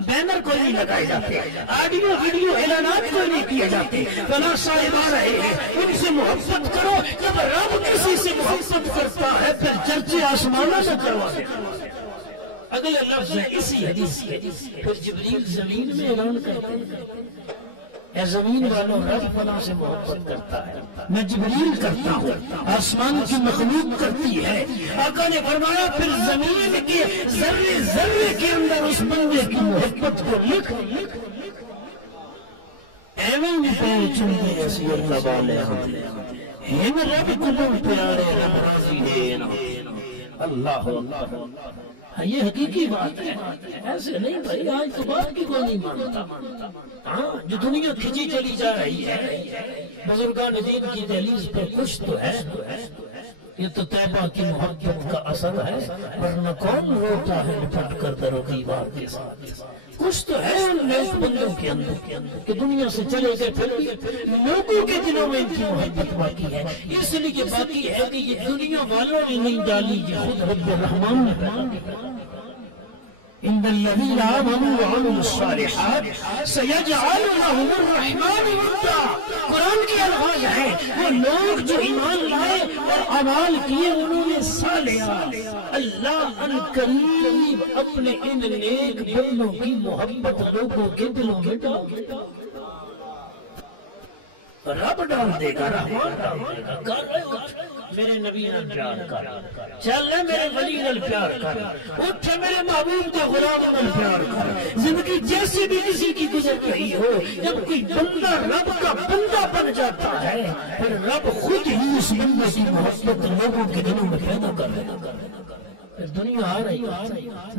بینر کوئی نہیں لگائے جاتے، آڈیو ویڈیو اعلانات کوئی نہیں کیے جاتے، فلاں صاحب آ رہے ہیں ان سے محبت کرو۔ جب رب کسی سے محبت کرتا ہے پھر چرچے آسمانوں سے کروا دیتا۔ اگلے لفظ ہے اسی حدیث کے، پھر جبریل زمین میں اعلان کرتے ہیں اے زمین والوں رب فلاں سے محبت کرتا ہے، میں جبریل کرتا ہوں، آسمان کی مخلوق کرتی ہے۔ آقا نے فرمایا پھر زمین کے ذرے ذرے کے اندر اس بندے کی محبت کو لکھ ایویں پہ چندے ایسی اللہ والے ہم رب کو پیارے رب راضی ہے اللہ اکبر۔ یہ حقیقی بات ہے، ایسے نہیں بھائی، آج تو بات کی کوئی نہیں مانتا۔ ہاں جو دنیا کھچی چلی جا رہی ہے بزرگان دین کی دہلیز پر کچھ تو ہے، یہ تو طیبہ کی محبت کا اثر ہے، ورنہ کون روتا ہے لپٹ کر درو کی بات کے ساتھ۔ کچھ تو ہے ان نیک بندوں کے اندر کہ دنیا سے چلے گئے پھر بھی لوگوں کے دلوں میں ان کی محبت باقی ہے، اس لیے باقی ہے کہ یہ دنیا والوں نے نہیں ڈالی، یہ خود رب الرحمن نے ڈالی۔ ان الذين آمنوا وعملوا الصالحات سيجعل لهم الرحمن ودا۔ قرآن کے الفاظ ہیں وہ لوگ جو ایمان لائے اور اعمال کیے انہوں نے صالحہ، اللہ ان قریب اپنے ان نیک بندوں کی محبت لوگوں کے دلوں میں ڈال دے گا، رب ڈال دے گا، رحمان ڈال دے گا۔ کر رہے ہو میرے نبی نال پیار کر، چل رہے میرے ولی نال پیار کر، اٹھ میرے محبوب کے غلام نال پیار کر۔ زندگی جیسی بھی کسی کی گزر رہی ہو، جب کوئی بندہ رب کا بندہ بن جاتا ہے پھر رب خود ہی اس بندے کی محبت لوگوں کے دلوں میں پیدا کر دیتا۔ دنیا آ رہی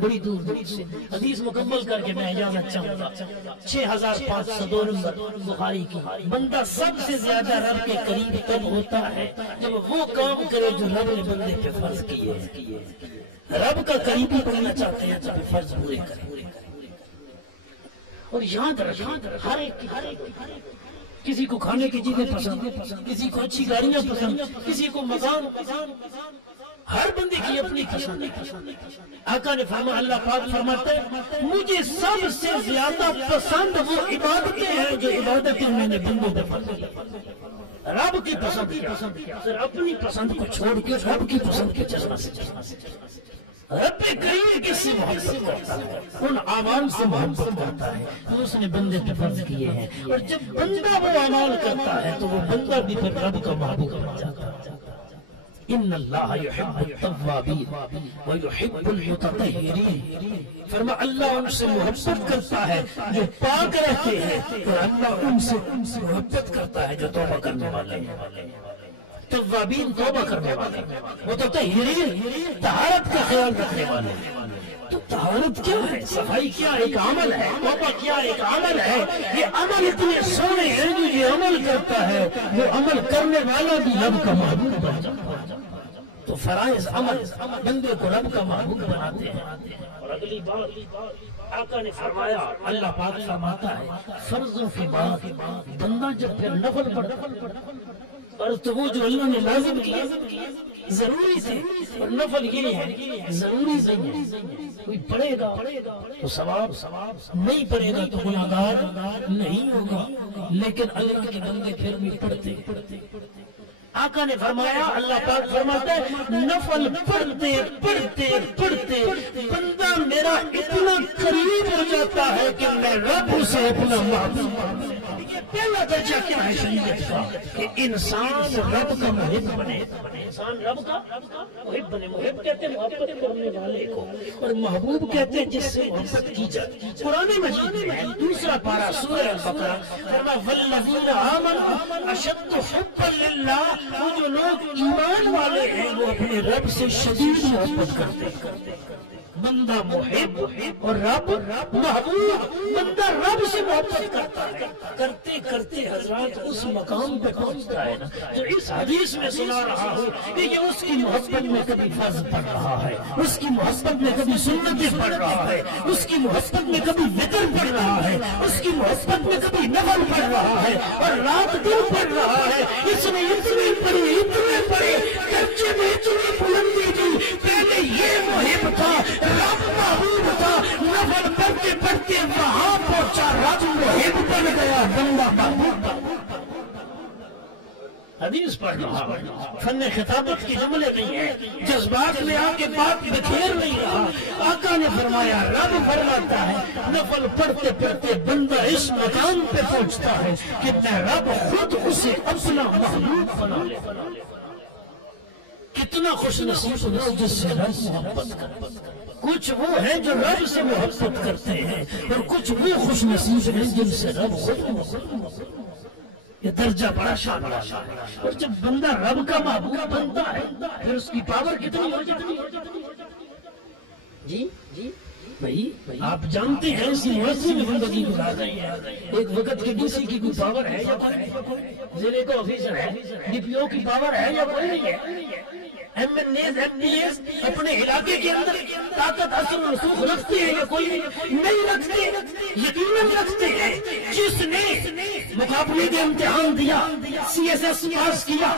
بڑی دور دور سے، حدیث مکمل کر کے میں اجازت چاہوں گا۔ 6502 نمبر بخاری کی، بندہ سب سے زیادہ رب کے قریب تب ہوتا ہے جب وہ کام کرے جو رب نے بندے پہ فرض کیے ہیں۔ رب کا قریبی بننا چاہتے ہیں جب فرض پورے کریں، اور یاد رکھیں ہر ایک کسی کو کھانے کی چیزیں پسند، کسی کو اچھی گاڑیاں پسند، کسی کو مکان پسند، ہر بندے کی اپنی پسند ہے۔ آقا نے فرمایا، اللہ پاک فرماتا ہے مجھے سب سے زیادہ پسند وہ عبادتیں ہیں جو عبادتیں میں نے بندوں پہ فرض کی۔ رب کی پسند کیا؟ پھر اپنی پسند کو چھوڑ کے رب کی پسند کے چلنا سے رب کریم کس سے محبت کرتا ہے؟ ان اعمال سے محبت کرتا ہے جو اس نے بندے پہ فرض کیے ہیں، اور جب بندہ وہ اعمال کرتا ہے تو وہ بندہ بھی پھر رب کا محبوب بن جاتا ہے۔ ان اللہ یحب التوابین ویحب المتطہرین، فرما اللہ ان سے محبت کرتا ہے جو پاک رہتے ہیں، اور اللہ ان سے محبت کرتا ہے جو توبہ کرنے والے ہیں۔ توابین توبہ کرنے والے، متطہرین طہارت کا خیال رکھنے والے۔ تو طہارت کیا ہے؟ صفائی کیا ایک عمل ہے، توبہ کیا ایک عمل ہے۔ یہ عمل اتنے سونے ہیں جو یہ عمل کرتا ہے وہ عمل کرنے والا بھی رب کا محبوب بن جاتا ہے۔ تو فرائض عمل بندے کو رب کا محبوب بناتے ہیں۔ اور اگلی بات آقا نے فرمایا، اللہ پاک فرماتا ہے فرضوں کی بات بندہ جب پھر نفل پڑھتا اور تو وہ جو اللہ نے لازم کیا ضروری تھے، اور نفل یہ ہے ضروری نہیں ہے۔ کوئی پڑھے گا تو ثواب، نہیں پڑھے گا تو گناہگار نہیں ہوگا، لیکن اللہ کے بندے پھر بھی پڑھتے۔ آقا نے فرمایا، اللہ پاک فرماتا ہے نفل پڑھتے پڑھتے پڑھتے بندہ میرا اتنا قریب ہو جاتا ہے کہ میں رب اسے اپنا محبوب۔ یہ پہلا درجہ کیا ہے شریعت کا کہ انسان رب کا محب بنے، انسان رب کا محب بنے۔ محب کہتے ہیں محبت کرنے والے کو، اور محبوب کہتے ہیں جس سے محبت کی جائے۔ قرآن مجید میں ہے دوسرا پارہ سورہ البقرہ، فرمایا والذین آمنوا اشد حبا للہ، وہ جو لوگ ایمان والے ہیں وہ اپنے رب سے شدید محبت کرتے ہیں۔ بندہ محب اور رب محبوب، بندہ رب سے محبت کرتا ہے، کرتے کرتے حضرات اس مقام پہ پہنچتا ہے نا جو اس حدیث میں سنا رہا ہوں کہ یہ اس کی محبت میں کبھی فرض پڑھ رہا ہے، اس کی محبت میں کبھی سنتیں پڑھ رہا ہے، اس کی محبت میں کبھی وتر پڑھ رہا ہے، اس کی محبت میں کبھی نفل پڑھ رہا ہے، اور رات دن پڑھ رہا ہے۔ اس نے اتنے پڑھے درجے میں اتنی بلندی دی، پہلے یہ محب تھا، رب محبوب تھا، نفل پڑھتے پڑھتے وہاں پہنچا، رب محب بن گیا، بندہ محبوب بن گیا۔ حدیث پڑھ رہا، فن خطابت کی جملے نہیں ہے، جذبات میں آ کے بات بکھیر نہیں رہا۔ آقا نے فرمایا، رب فرماتا ہے نفل پڑھتے پڑھتے بندہ اس مقام پہ پہنچتا ہے کہ میں رب خود اسے اپنا محبوب بنا لے۔ کتنا خوش نصیب لوگ جس سے رب محبت کرتے ہیں۔ کچھ وہ ہیں جو رب سے محبت کرتے ہیں، اور کچھ وہ خوش نصیب ہیں جن سے رب خود محبت۔ یہ درجہ بڑا شان ہے، اور جب بندہ رب کا محبوب بنتا ہے پھر اس کی پاور کتنی ہو جاتی ہے؟ جی بھائی آپ جانتے ہیں اس کی معاشی میں زندگی گزار رہی ہے۔ ایک وقت کی ڈی سی کی کوئی پاور ہے یا کوئی نہیں؟ ضلع کا آفیسر ہے، ڈی پی او کی پاور ہے یا کوئی نہیں ہے؟ M N As M P S اپنے علاقے کے اندر طاقت اثر و رسوخ رکھتے ہیں یا کوئی نہیں رکھتے؟ یقیناً رکھتے ہیں۔ جس نے مقابلے کے امتحان دیا، سی ایس ایس پاس کیا،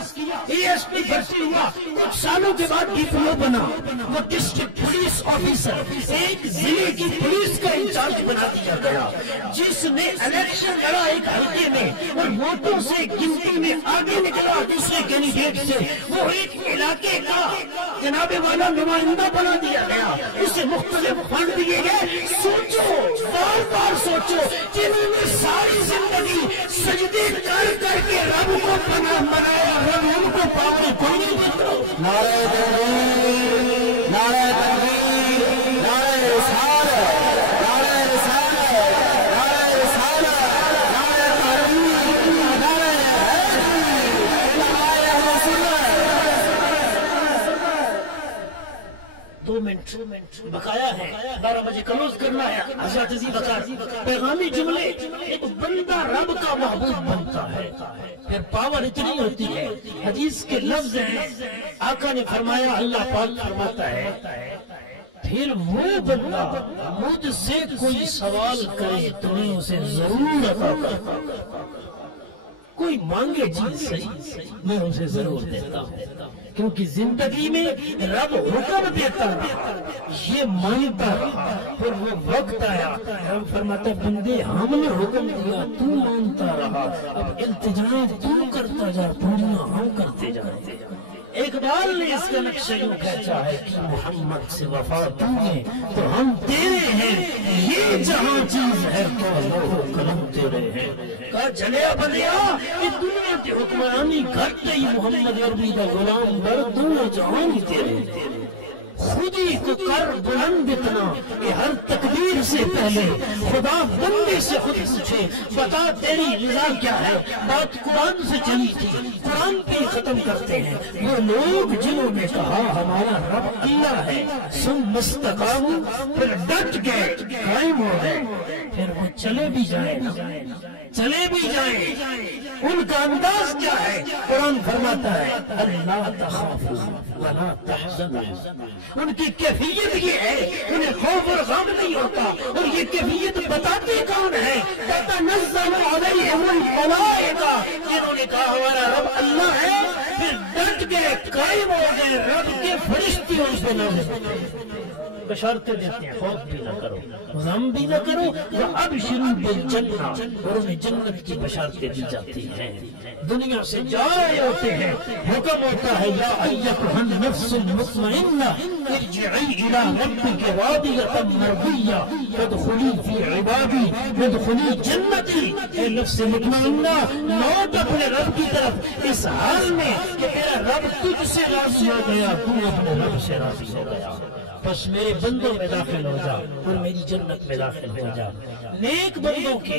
اے ایس پی بھرتی ہوا، کچھ سالوں کے بعد ڈی پی او بنا، وہ ڈسٹرکٹ پولیس آفیسر، ایک ضلع کی پولیس کا انچارج بنا دیا گیا۔ جس نے الیکشن لڑا ایک حلقے میں اور ووٹوں سے گنتی میں آگے نکلا دوسرے کینڈیڈیٹ سے، وہ ایک علاقے کا جناب والا نمائندہ بنا دیا گیا، اسے مختلف فنڈ دیے گئے۔ سوچو، بار بار سوچو، جنہوں نے ساری زندگی سجدے کر کر کے رب کو منایا، رب ان کو پاور کوئی نہیں دیتا۔ نعرہ تکبیر، نعرہ تکبیر، نعرہ رسالت، نعرہ رسالت، نعرہ رسالت، نعرہ تحریک، نعرہ حیدری، نعرہ اہل سنت۔ 2 منٹ بقایا ہے، 12 بجے کلوز کرنا ہے۔ حضرت عزیز بکار پیغامی جملے، ایک بندہ رب کا محبوب بنتا ہے پھر پاور اتنی ہوتی ہے۔ حدیث کے لفظ ہیں، آقا نے فرمایا، اللہ پاک فرماتا ہے پھر وہ بندہ مجھ سے کوئی سوال کرے تو میں اسے ضرور عطا کرتا ہوں۔ کوئی مانگے چیز صحیح میں اسے ضرور دیتا ہوں، کیونکہ زندگی میں رب حکم دیتا رہا، یہ مانتا رہا، پھر وہ وقت آیا رب فرماتا بندے ہم نے حکم دیا تو مانتا رہا، اب التجا تو کرتا جا، پوریاں ہم کرتے جاتے ہیں۔ اقبال نے اس کا نقشہ یوں کہتا ہے کہ محمد سے وفا تم نے تو ہم تیرے ہیں، یہ جہاں چیز ہے تو لوح قلم تیرے ہیں۔ کہا چلیا بندیا یہ دنیا کی حکمرانی کرتے ہی محمد عربی کا غلام بر دونوں جہاں ہی تیرے ہیں۔ خودی کو کر بلند اتنا کہ ہر تقدیر سے پہلے خدا بندے سے خود پوچھے بتا تیری رضا کیا ہے۔ بات قرآن سے چلی تھی، قرآن پہ ختم کرتے ہیں۔ وہ لوگ جنہوں نے کہا ہمارا رب اللہ ہے، سن مستقام پھر ڈٹ گئے قائم ہو گئے، پھر وہ چلے بھی جائیں چلے بھی جائیں، ان کا انداز کیا ہے؟ قرآن فرماتا ہے اللہ تخافوا ولا تحزنوا، ان کی کیفیت یہ ہے انہیں خوف اور غم نہیں ہوتا، اور یہ کیفیت بتاتے کون ہے؟ تتنزل علیہم الملائکہ، جنہوں نے کہا ہمارا رب اللہ ہے پھر ڈٹ گئے قائم ہو گئے، رب کے فرشتے ان پہ نازل بشارتیں دیتے ہیں، خوف بھی نہ کرو غم بھی نہ کرو، وَأَبْشِرُوا بِالْجَنَّةِ، اور انہیں جنت کی بشارتیں دی جاتی ہیں۔ دنیا سے جا رہے ہوتے ہیں، حکم ہوتا ہے یا ایتھا النفس المطمئنہ ارجعی الی ربک راضیۃ مرضیہ فادخلی فی عبادی وادخلی جنتی، اے نفس مطمئنہ لوٹ اپنے رب کی طرف اس حال میں کہ تیرا رب تجھ سے راضی ہو گیا، تو اپنے رب سے راضی ہو گیا، بس میرے بندوں میں داخل ہو جا اور میری جنت میں داخل ہو جا۔ نیک بندوں کے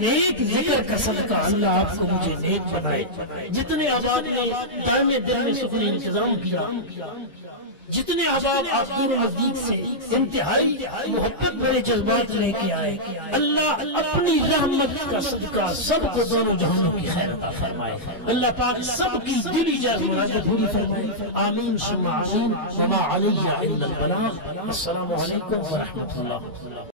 نیک ذکر کا صدقہ اللہ آپ کو مجھے نیک بنائے۔ جتنے احباب نے دائیں دل میں سکون انتظام کیا، جتنے احباب آپ دور و نزدیک سے انتہائی محبت بھرے جذبات لے کے آئے، اللہ اپنی رحمت کا صدقہ سب کو دونوں جہانوں کی خیر عطا فرمائے۔ اللہ پاک سب کی دلی جات مراد پوری فرمائے، آمین ثم آمین۔ وما علی الا البلاغ۔ السلام علیکم ورحمۃ اللہ۔